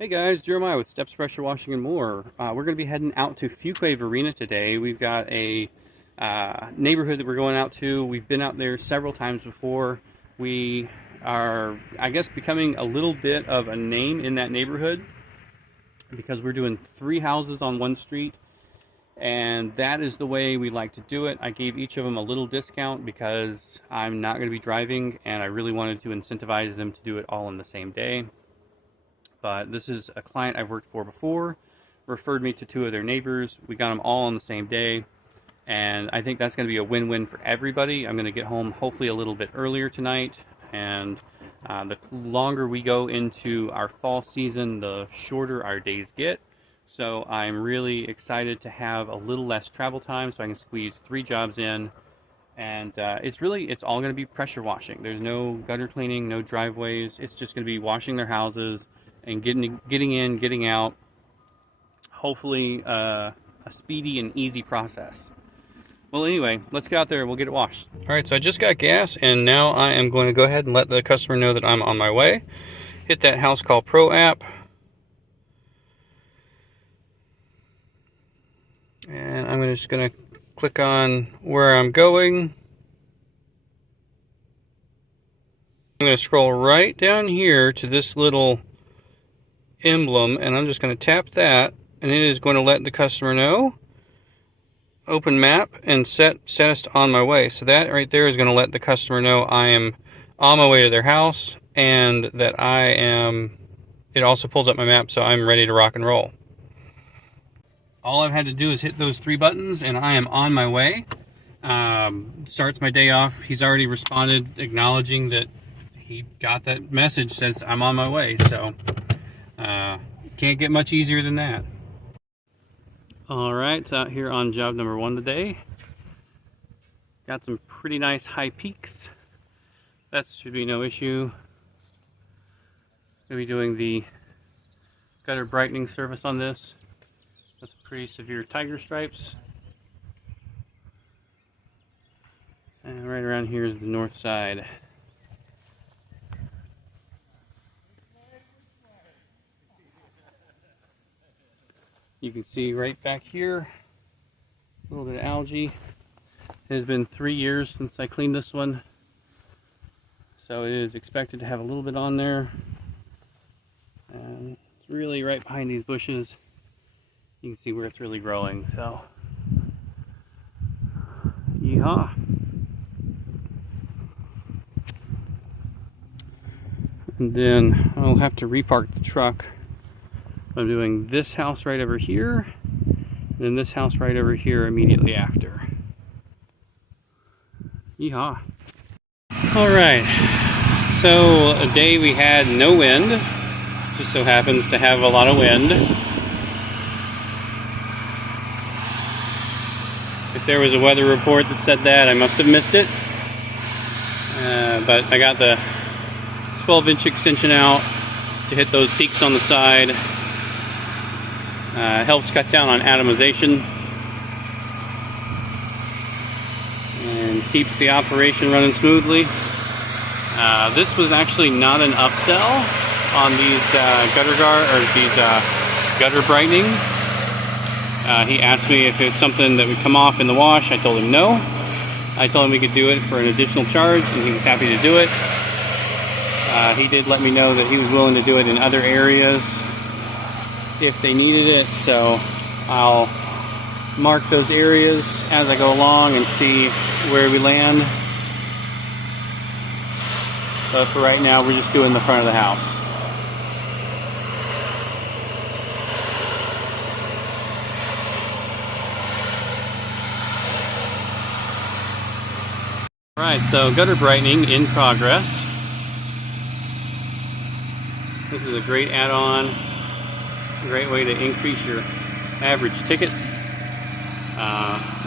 Hey guys, Jeremiah with Steps Pressure Washing and More. We're going to be heading out to Fuquay Verena today. We've got a neighborhood that we're going out to. We've been out there several times before. We are, I guess, becoming a little bit of a name in that neighborhood because we're doing 3 houses on one street, and that is the way we like to do it. I gave each of them a little discount because I'm not going to be driving, and I really wanted to incentivize them to do it all in the same day. But this is a client I've worked for before, referred me to 2 of their neighbors. We got them all on the same day, and I think that's going to be a win-win for everybody. I'm going to get home hopefully a little bit earlier tonight, and the longer we go into our fall season, the shorter our days get. So I'm really excited to have a little less travel time so I can squeeze 3 jobs in. And it's all going to be pressure washing. There's no gutter cleaning, no driveways. It's just going to be washing their houses and getting in, getting out. Hopefully a speedy and easy process. Well, anyway, let's get out there and we'll get it washed. All right, so I just got gas, and now I am going to go ahead and let the customer know that I'm on my way. Hit that House Call Pro app. And I'm just going to click on where I'm going. I'm going to scroll right down here to this little emblem, and I'm just going to tap that, and it is going to let the customer know. Open map and set us on my way. So that right there is going to let the customer know I am on my way to their house, and that it also pulls up my map, so I'm ready to rock and roll. All I've had to do is hit those 3 buttons, and I am on my way. Starts my day off. He's already responded acknowledging that he got that message, says I'm on my way. So can't get much easier than that. All right, it's out here on job number 1 today. Got some pretty nice high peaks. That should be no issue. Gonna be doing the gutter brightening service on this. That's pretty severe tiger stripes. And right around here is the north side. You can see right back here, a little bit of algae. It has been 3 years since I cleaned this one, so it is expected to have a little bit on there. And it's really right behind these bushes. You can see where it's really growing, so yeehaw. And then I'll have to repark the truck. I'm doing this house right over here, and then this house right over here immediately after. Yeehaw. Alright, so a day we had no wind. Just so happens to have a lot of wind. If there was a weather report that said that, I must have missed it. But I got the 12-inch extension out to hit those peaks on the side. Helps cut down on atomization and keeps the operation running smoothly. This was actually not an upsell on these gutter brightening. He asked me if it's something that would come off in the wash. I told him no. I told him we could do it for an additional charge, and he was happy to do it. He did let me know that he was willing to do it in other areas if they needed it, so I'll mark those areas as I go along and see where we land. But for right now, we're just doing the front of the house. Alright, so gutter brightening in progress. This is a great add-on, a great way to increase your average ticket.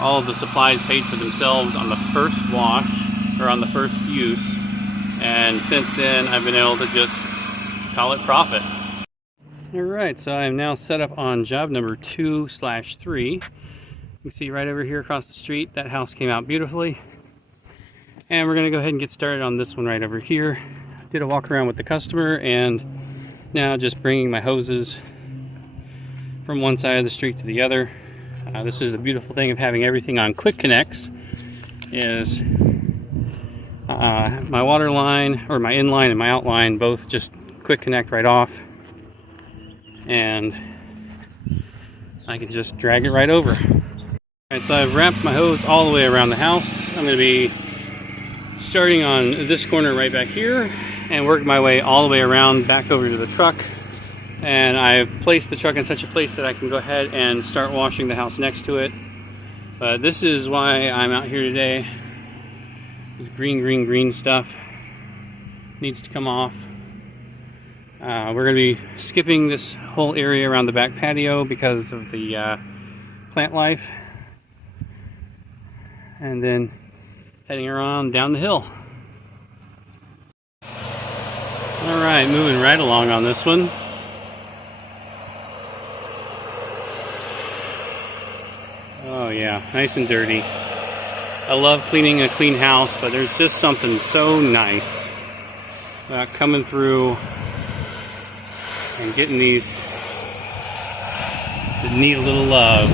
All of the supplies paid for themselves on the first wash, or on the first use, and since then I've been able to just call it profit. Alright, so I am now set up on job number 2/3. You can see right over here across the street, that house came out beautifully. And we're going to go ahead and get started on this one right over here. Did a walk around with the customer, and Now just bringing my hoses from one side of the street to the other. This is a beautiful thing of having everything on quick connects, is my water line, or my inline and my outline, both just quick connect right off, and I can just drag it right over. Alright, so I've wrapped my hose all the way around the house. I'm going to be starting on this corner right back here and work my way all the way around back over to the truck. And I've placed the truck in such a place that I can go ahead and start washing the house next to it. But this is why I'm out here today. This green stuff needs to come off. We're going to be skipping this whole area around the back patio because of the plant life. And then heading around down the hill. Alright, moving right along on this one. Oh yeah, nice and dirty. I love cleaning a clean house, but there's just something so nice about coming through and getting these that need a little love.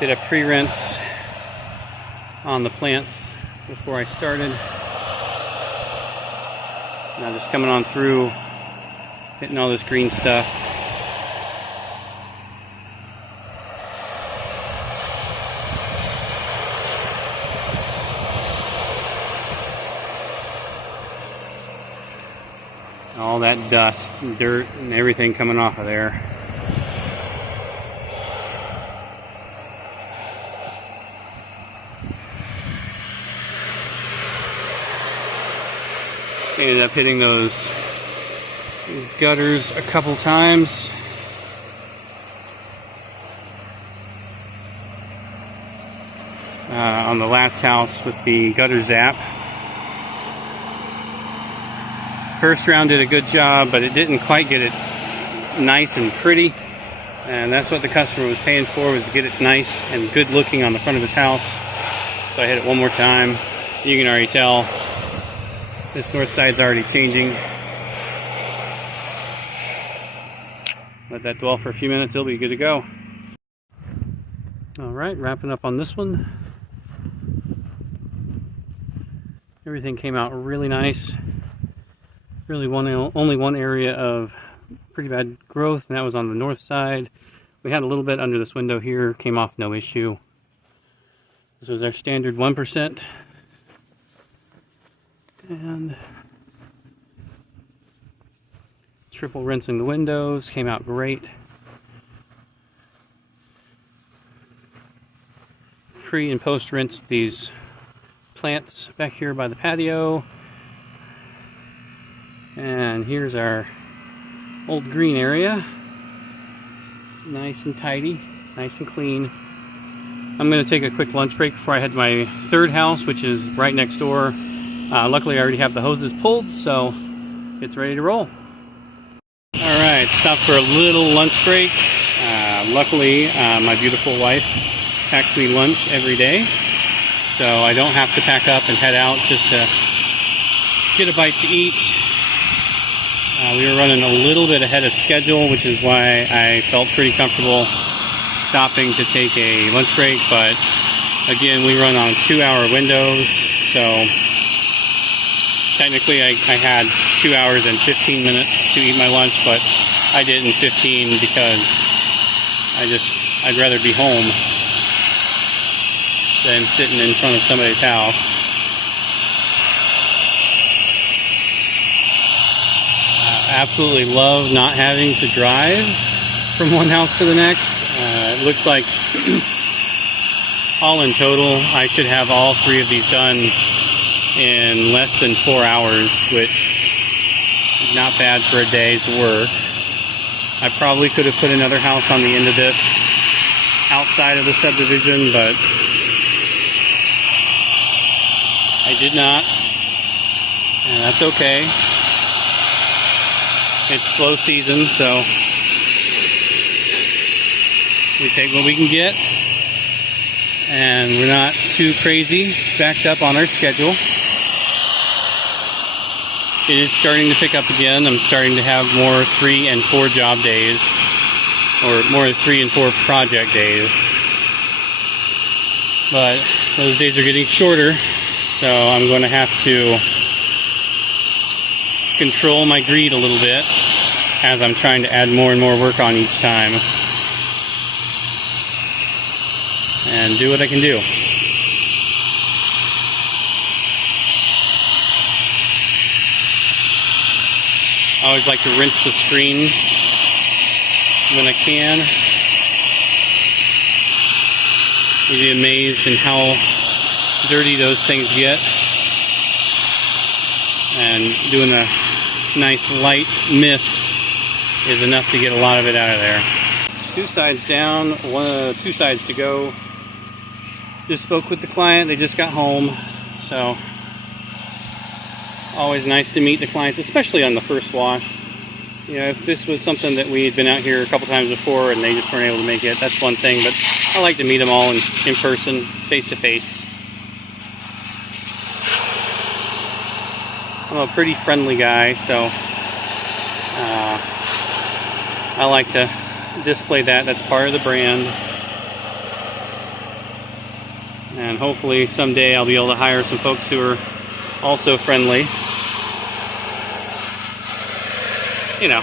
Did a pre-rinse on the plants before I started. Now just coming on through, hitting all this green stuff. All that dust and dirt and everything coming off of there. Ended up hitting those gutters a couple times. On the last house with the gutter zap. First round did a good job, but it didn't quite get it nice and pretty. And that's what the customer was paying for, was to get it nice and good looking on the front of his house. So I hit it one more time. You can already tell this north side's already changing. Let that dwell for a few minutes, it'll be good to go. Alright, wrapping up on this one. Everything came out really nice. Really only one area of pretty bad growth, and that was on the north side. We had a little bit under this window here, came off no issue. This was our standard 1%. And triple rinsing the windows, came out great. Pre and post rinsed these plants back here by the patio. And here's our old green area. Nice and tidy, nice and clean. I'm going to take a quick lunch break before I head to my third house, which is right next door. Luckily I already have the hoses pulled, so it's ready to roll. Alright, stopped for a little lunch break. Luckily my beautiful wife packs me lunch every day, so I don't have to pack up and head out just to get a bite to eat. We were running a little bit ahead of schedule, which is why I felt pretty comfortable stopping to take a lunch break, but again, we run on 2-hour windows, so technically I had 2 hours and 15 minutes to eat my lunch, but I did it in 15 because I'd rather be home than sitting in front of somebody's house. Absolutely love not having to drive from one house to the next. It looks like all in total I should have all 3 of these done in less than 4 hours, which is not bad for a day's work. I probably could have put another house on the end of this outside of the subdivision, but I did not, and that's okay. It's slow season, so we take what we can get, and we're not too crazy backed up on our schedule. It is starting to pick up again. I'm starting to have more 3 and 4 job days, or more 3 and 4 project days. But those days are getting shorter, so I'm going to have to control my greed a little bit as I'm trying to add more and more work on each time and do what I can do. I always like to rinse the screens when I can. You'd be amazed in how dirty those things get. And doing a nice light mist is enough to get a lot of it out of there. 2 sides down, 2 sides to go. Just spoke with the client, they just got home, so always nice to meet the clients, especially on the first wash. You know, if this was something that we had been out here a couple times before and they just weren't able to make it, that's one thing, but I like to meet them all in person, face to face. I'm a pretty friendly guy, so I like to display that. That's part of the brand. And hopefully someday I'll be able to hire some folks who are also friendly. You know,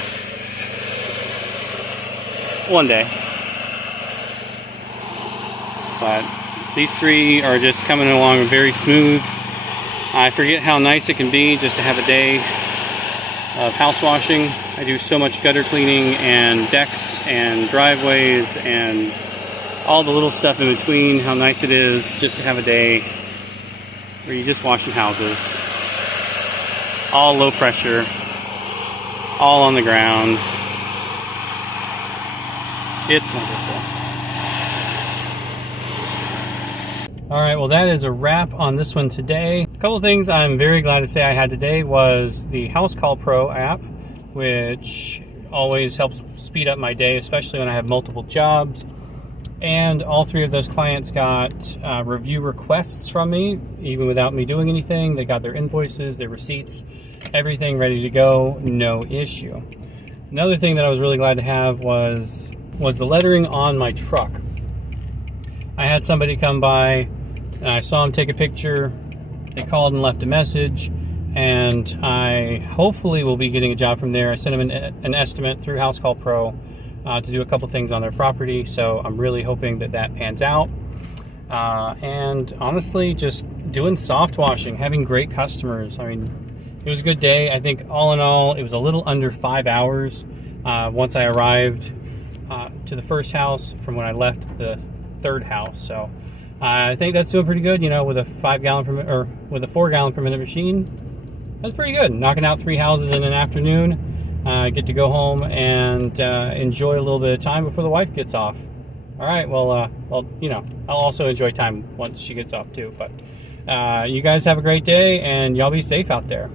one day. But these 3 are just coming along very smooth. I forget how nice it can be just to have a day of house washing. I do so much gutter cleaning and decks and driveways and all the little stuff in between. How nice it is just to have a day where you're just washing houses. All low pressure, all on the ground. It's wonderful. Alright, well that is a wrap on this one today. A couple of things I'm very glad to say I had today was the House Call Pro app, which always helps speed up my day, especially when I have multiple jobs. And all 3 of those clients got review requests from me, even without me doing anything. They got their invoices, their receipts, everything ready to go, no issue. Another thing that I was really glad to have was the lettering on my truck. I had somebody come by, and I saw him take a picture. They called and left a message, and I hopefully will be getting a job from there. I sent him an estimate through House Call Pro to do a couple things on their property, so I'm really hoping that that pans out. And honestly, just doing soft washing, having great customers. I mean, it was a good day. I think all in all, it was a little under 5 hours once I arrived to the first house from when I left the 3rd house. So I think that's doing pretty good, you know, with a 4 gallon per minute machine. That's pretty good. Knocking out 3 houses in an afternoon. I get to go home and enjoy a little bit of time before the wife gets off. All right, well, you know, I'll also enjoy time once she gets off too. But you guys have a great day, and y'all be safe out there.